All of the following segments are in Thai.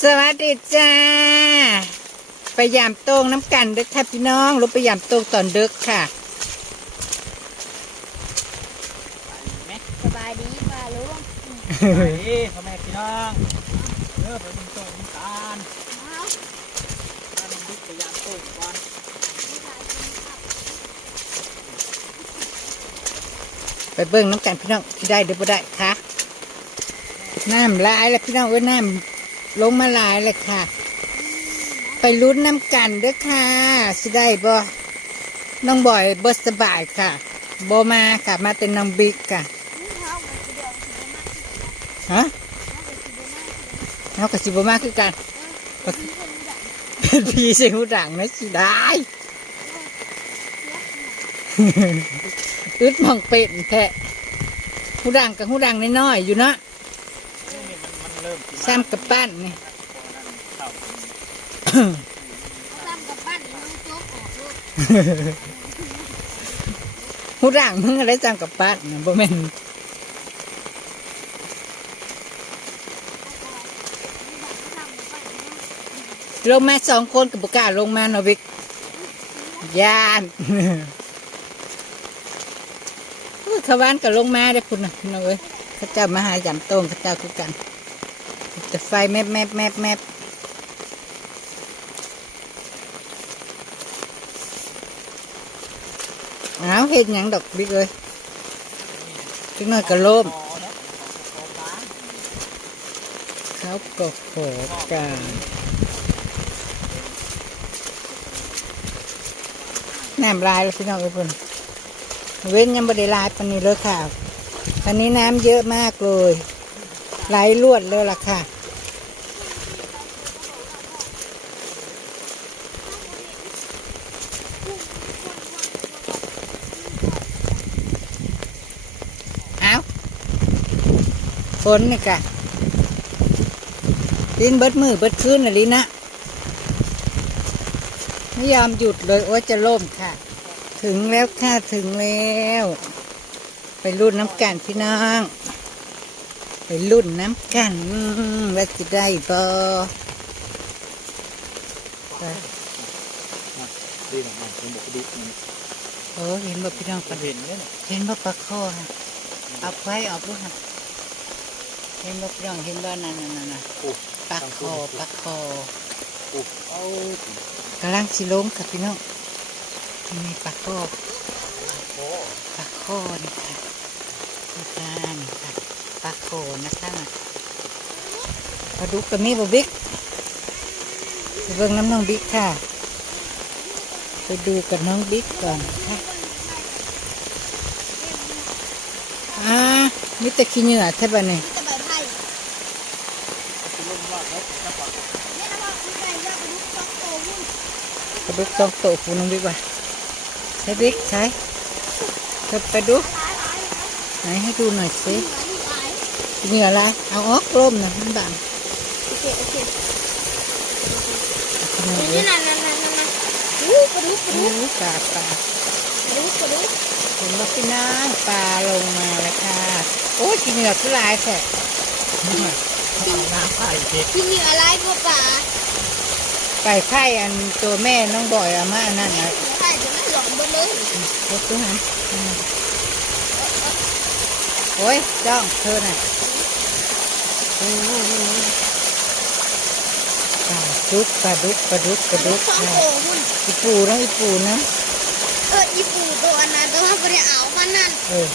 สวัสดีจ้าไปยามโตงน้ำกันเด็กค่ะพี่น้องรู้ไปยามโตงตอนเด็กค่ะสบายดีป่าลุงไปดิพ่อแม่พี่น้องเออไปมึงโตมึงตาลเอาถ้ามึงดึกไปยามโตก่อนไปเบิ่งน้ำกันพี่น้องที่ได้หรือบ่ได้ค่ะน้ำลายแล้วพี่น้องเอ้ยน้ำ ลงมาหลายเลยค่ะ ไปลุ้นน้ำกันเด้อค่ะสิได้บ่น้องบอยเบิสบายค่ะบ่มาค่ะมาแต่น้องบิ๊กค่ะเอาไปเดี๋ยวสิบ่มาฮะเอาไปสิบ่มาเขากับสิบ่มาคือกันเออสิบ่มาเป็นพี่เสียงหูดังนะสิได้อึดมองเป็นแท้หูดังกับหูดังน้อยๆอยู่เนาะ นี่มันมันเริ่มสิมา ซ้ำกับปั้นนี่เต่าซ้ำกับบ้านนี่มันโจ๊กออกลูกหูดังมึงอะไรซ้ำกับปั้นนะบ่แม่นลงมาสองคนกับบุกล้าลงมาเนาะวิกยานอู้เขาวานก็ลงมาได้อพุ่นนะพี่น้องเอ้ยเขาเจ้ามาหายำโต้งเขาเจ้าคือกัน แต่ไฟแมบแมบแมบแมบอ้าเห็นหยังดอกบิ๊กเลยจักหน่อยก็ล่มพอแล้วพอฟ้าเขาก็ขอกันน้ำลายแล้วพี่น้องเอ้ยพุ่นเว้นยังไม่ไดลายปันนี้เลยค่ะปันนี้น้ำเยอะมากเลยไหลลวดเลยล่ะค่ะ ฝนนี่กะลินเบิดมือเบิดคืนน่ะลินนะไม่ยอมหยุดเลยโอ้ยจะล่มค่ะ ถึงแล้วค่ะถึงแล้ว ไปรุ่นน้ำกันพี่น้องไปรุ่นน้ำกันอืมว่าจะได้บ่ไปดีมากผมบอกดิบมันโอ้เห็นบ่พี่น้องมันเห็นเนี่ยเห็นบ่ปลาคอฮะเอาไฟออกดูฮะ เห็นบ่พี่น้องเห็นบ่นั่นนั่นนั่นน่ะโอ้ปลาคอปลาคอโอ้เอากำลังสิลงค่ะพี่น้องมีปลาคอโอ้ปลาคอนี่ค่ะนี่ค่ะนี่ค่ะปลาโคนะคะปลาดุกกับมีบ่บิ๊กไปเบิ่งน้ำน้องบิ๊กค่ะไปดูกับน้องบิ๊กก่อนค่ะอ่ามิตรขี้เหงื่อใช่ป่ะเนี่ยจะใบไผ่ที่ ลมรอดรถจะปลอดกต้องโตวุ่นลาดุกต้องโตฟูน้องบิ๊กว่ะใช่บิ๊กใช่เธอไปดูไหนให้ดูหน่อยสิเหงื่ออะไรเอาออกร่มนะมันบังโอเคโอเคเอนี่เข้ามาเลยนั่นนั่นนั่นนั่นอู้ปลาดุกปลาโอ้ดุกปลาปลาดูกระดูกเห็นว่าพี่นาปลาลงมาแล้วค่ะโอ้ยกินเหงือขึ้นลายแท้ เอาน้ำใส่เด็กที่มีอะไรก็ปลาไก่ไข่อันตัวแม่น้องบอยเอามาอันนั้นนะไข่จะไม่หลงบนเลยรถตู้หันอืมโอ้ยจ้องเธอน่ะโอ้ยปลาดุกปลาดุกปลาดุกปลาดุกสองนะโตวุ่นอีปูนะอีปูนะ เอออีปูตัวนั้นแต่ว่าไม่ได้เอามันนั่นเออ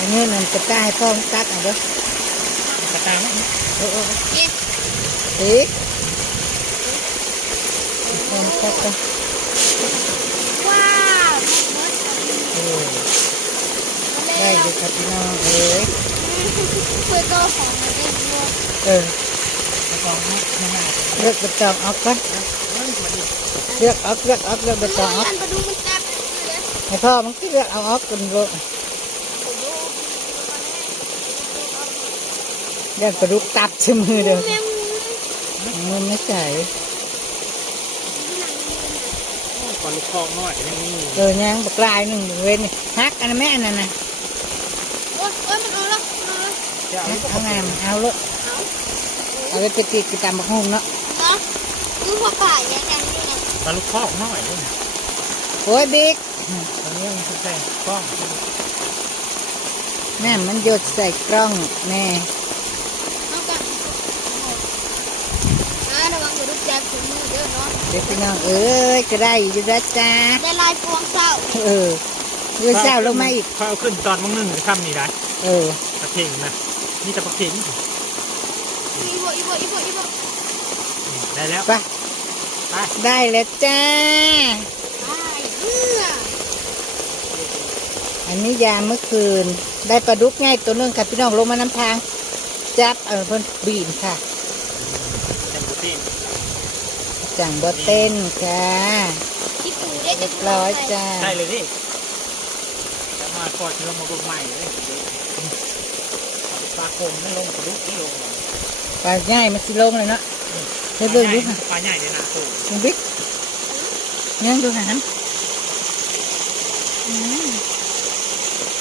อันนี้มันจะกล้าให้พ่อมันตักเอะเด้อกระตามเออเออเนี่ยเอ๊ะพ่อมันตักกันว้าวมดเออมาได้แล้วดีครับพี่น้องเอ้ยเพื่อโตของมันเองด้วยเออกระตองไม่ไม่น่าจะเลือกใบตองออกก่อนเฮ้ยมาดิเลือกออกเลือกออกเลือกใบตองออกมันไปดูมันกัดเลยให้พ่อมันก็เลือกเอาออกกันโลด เลือกกระดูกตัดชิมือเดียวแมงมือไม่ใส่ก่อนลูกคลองน้อยยังมีเออย่างบักลายหนึ่งเว้นนี่ฮักอันนั้นแม่อันนั้นนะโอ้ยโอ้ยมันเอาแล้วเอาแล้วจะเอางามเอาเลยเอาไปติดติดตามบักฮงเนาะเนาะดูพ่อป่าเนี่ยกันนี่ไงปลาลูกคอกน้อยด้วยนะโอ้ยบิ๊กตอนนี้มันคือใส่กล้องน้ำมันหยดใส่กล้องแน่ เอากันอ่าระวังอย่าลุกแจ๊บถึงมือเด้อ เนาะเด็กพี่น้องเอ้ยก็ได้อยู่นะจ้าได้ลายพวงเศร้าเออยืนเช้าลงมาอีกเขาเอาขึ้นตอนมั้งหนึ่งจะค่ำนี่ได้เออปลาเข่งนะนี่แต่ปลาเข่งอีโบอีโบอีโบอีโบได้แล้วไปไปได้แล้วจ้าอ่าเหืออันนี้ยามเมื่อคืน ได้ปลาดุกง่ายตัวหนึงค่ะพี่น้องลงมาน้ำทาง จับเออเพิ่นบีนค่ะแตงโมตีน จังบ่เต้นค่ะที่ปูได้เรียบร้อยจ้าได้เลยดิจะมาก่อนจะลงมาบุกใหม่เลยปลาโกงนั่นลงกระดุกนี่ลงปลาง่ายมันสิลงเลยเนาะให้เบิ่งดูค่ะปลาใหญ่เลยนะโอ้ลุงบิ๊กยังดูหัน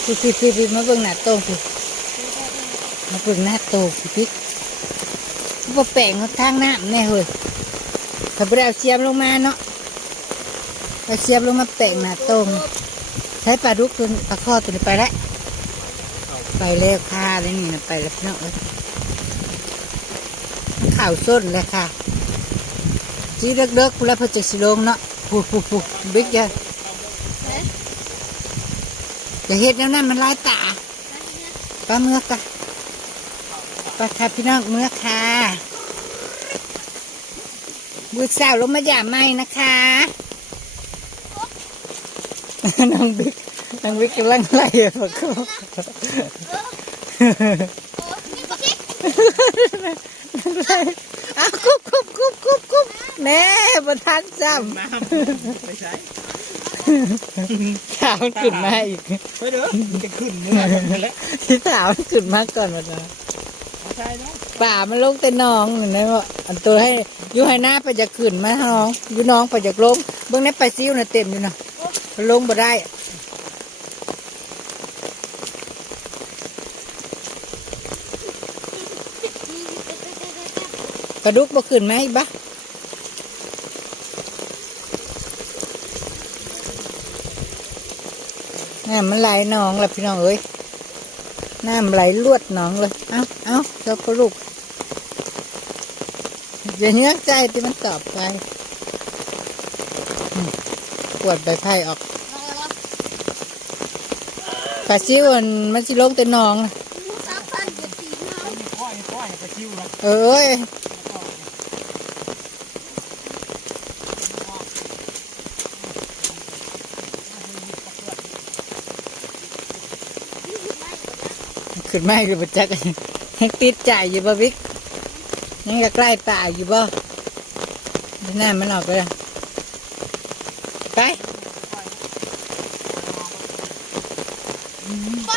พี่พี่พี่พี่มาเบิ่งหน้าโตพี่มาเบิ่งหน้าโตพี่พี่ว่าแปลงเขาทางน้ำแน่เฮ้ย ถ้าบ่ได้เอาเสียมลงมาเนาะเอาเสียมลงมาแปลงหน้าตนี่ใช้ปลาดุกตัวนี้ปลาข้อตัวนี้ไปแล้วไปแล้วค่ะแล้วนี่นะไปแล้วพี่น้องเอ้ยข่าวส้นเลยค่ะจีเด็กๆพูแล้วพอจะสิลงเนาะพูดพูดพูบิ๊กย่าอย่าเฮ็ดแนวนั้นมันลายตาปลาเมือกะปลาค่ะพี่น้องเมือกค่ะ บุษาวลงมาอย่าไหมนะคะ น้องบิ๊กน้องบิ๊กกำลังไล่ปลาคูโอ้นี่ก็ที่อ้าวคุบคุบคุบคุบคุบแน่ประทานซ้มาไม่ใช่ำขาวมันขึ้นมาอีกไปเด้อมันจะขึ้นเมื่อไหร่แล้วที่สาวมันขึ้นมาก่อนมาจ้ะไม่ใช่เนาะ ป่ามันลงแต่น้องเห็นไหมว่าอันตัวให้อยู่ให้หน้าไปจะขึ้นมาน้องอยู่น้องไปจะลงเบื้องในไปซิวน่ะเต็มอยู่นะมันลงบ่ได้กระดุกบ่ขึ้นไหมาอีกบะน้ำมันไหลหนองละพี่น้องเอ้ยน้ำไหลลวดหนองเลย เอ้าเอ้าเจ้าก็ลูก อย่าเนื้อใจที่มันตอบไปปวดใบไผ่ออกปลาซิวมันมันสิลงแต่นองนะเอ้ยขึ้นไม่คือประจักษ์ติดใจอยู่บ่วิก ยังจะใกล้ตายอยู่บ่ดูหน้ามันออกไปละไปไป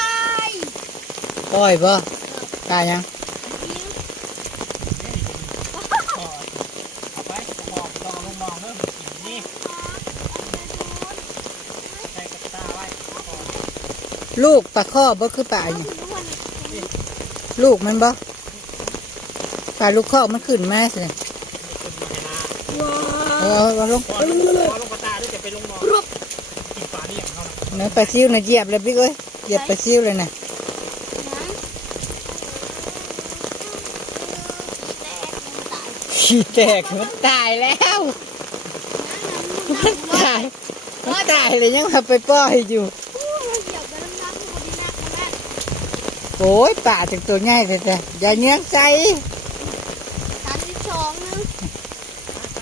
ปล่อยบ่ตายยังเอาไปมองลองลงมองเริ่มกินนี่ใส่กระตาไว้ลูกปลาข้อบ่คือปลาอยู่ลูกมันบ่ ปลาลูกข้อมันขึ้นมาสิเอาเอาเอาลงพอลงลงกระตาด้วยจะไปลงมองกินปลาเนี่ยเขาเนื้อปลาซิวนะเหยียบเลยพี่เอ้ยเหยียบปลาซิวเลยนะขี้แตกมันตายแล้วมันตายมันตายเลยยังมาไปปล่อยอยู่โอ้ยป่าจากตัวง่ายเลยจ้ะอย่าเนี้ ยงใจ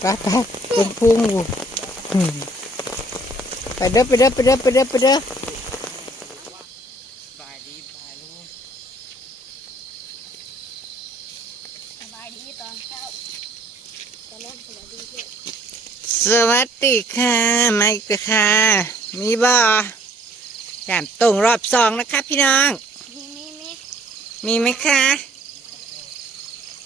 ไปไปเป็นพุงอยู่อืมไปเด้อไปเด้อไปเด้อไปเด้อไปเด้อบายดีบายลูกสวัสดีค่ะมาอีกแล้วค่ะ มีบ่ยามตรงรอบสองนะคะพี่น้อง มีไหมคะ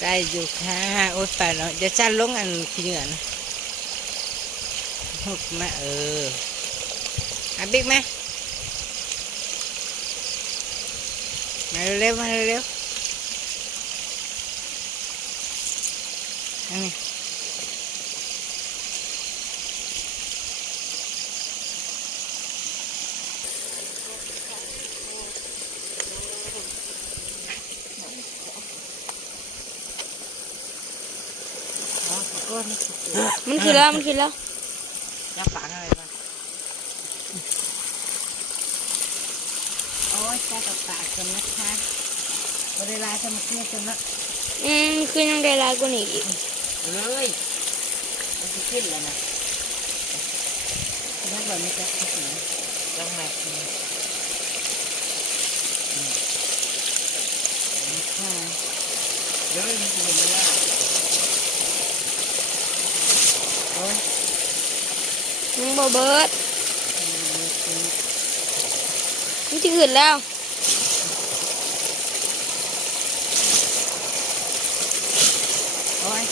ได้อยู่ค่ะโอ๊ยป่าเนาะจะชั้นลงอันขี้เหงื่อนะหุบมาเอออาบิ๊กไหมมาเร็วมาเร็วอันนี้ มันคือแล้วมันคือแล้วยับปากอะไรมาโอ๊ยจ้ากับปากกันนะคะเวลาจะมาเครียดกันนะอืมคือยังได้ลายกว่านี้อีกเลยมันจะขึ้นแล้วนะแล้วแบบนี้จะขึ้นยังไงค่ะเดี๋ยวมันจะเห็นเวลา โอ๊ย ยังบ่เบิดมันจะขึ้นแล้วโอ๊ย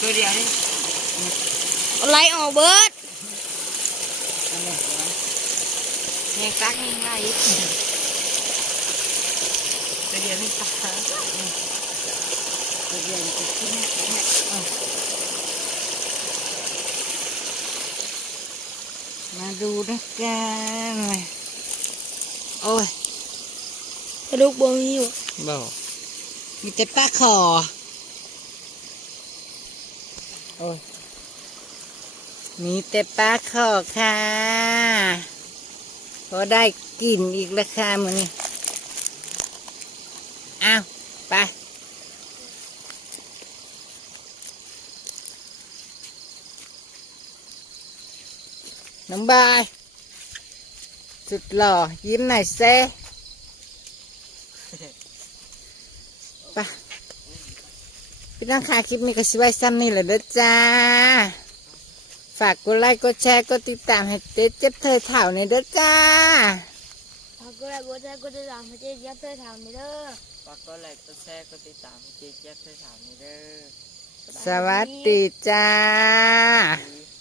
ตัวเดียวนี่เอาไล่ออกเบิดอันนี้ยังตักง่ายๆอีกตัวเดียวนี่ตักตัวเดียวจะขึ้นแค่เอ มาดูนะกันโอ้ยกระดูกบ่มีอยู่บอกมีแต่ป้าคอโอ้ย มีแต่ป้าคอค่ะพอได้กลิ่นอีกแล้วค่ะมือนี้อ้าว ไป น้องบาย สุดหล่อ ยิ้มหน่อยเซ่ไปพี่น้องค่ะคลิปนี้ก็ชิไว้ซ้ำนี่แหละเด้อจ้า ฝากกดไลค์กดแชร์กดติดตามให้เจ๊เจ็บเธอเถ่าในอยเด้อจ้าเอาก็ได้บ่ได้ก็ได้ตามให้เจ๊ยับเธอถามนี่เด้อฝากกดไลค์กดแชร์กดติดตามเจ๊เจ๊บเคยถามนี่เด้อสวัสดีจ้าดี